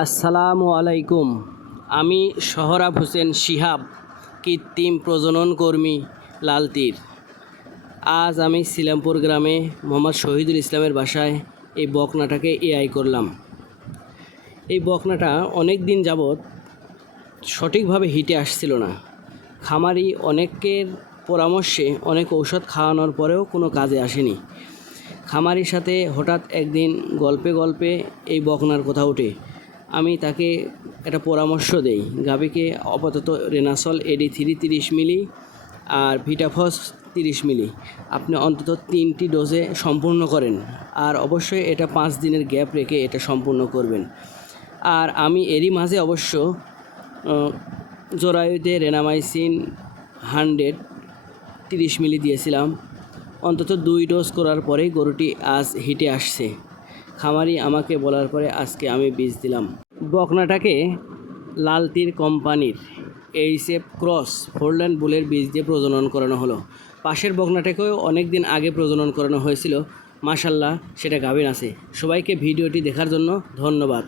আসসালামু আলাইকুম। আমি সোহরাব হোসেন শিহাব, কৃত্রিম প্রজনন কর্মী, লালতীর। আজ আমি সিলামপুর গ্রামে মোহাম্মদ শহীদুল ইসলামের বাসায় এই বকনাটাকে এআই করলাম। এই বকনাটা অনেক দিন যাবৎ সঠিকভাবে হিটে আসছিল না। খামারি অনেকের পরামর্শে অনেক ঔষধ খাওয়ানোর পরেও কোনো কাজে আসেনি। খামারির সাথে হঠাৎ একদিন গল্পে গল্পে এই বকনার কথা ওঠে। আমি তাকে একটা পরামর্শ দেই, গাভীকে আপাতত রেনাসল এডি 3 30 মিলি আর ভিটাফস 30 মিলি আপনি অন্তত 3টি ডোজে সম্পূর্ণ করেন, আর অবশ্যই এটা 5 দিনের গ্যাপ রেখে এটা সম্পূর্ণ করবেন। আর আমি এরই মাঝে অবশ্য জরায়ুতে রেনামাইসিন 100 30 মিলি দিয়েছিলাম। অন্তত 2 ডোজ করার পরেই গরুটি আজ হিটে আসছে। খামারি আমাকে বলার পরে আজকে আমি বীজ দিলাম। বকনাটাকে লালতীর কোম্পানির এইচএফ ক্রস ফোরল্যান্ড বুলের বীজ দিয়ে প্রজনন করানো হলো। পাশের বকনাটাকেও অনেক দিন আগে প্রজনন করানো হয়েছিল। মাশাল্লাহ, সেটা গাভীর আছে। সবাইকে ভিডিওটি দেখার জন্য ধন্যবাদ।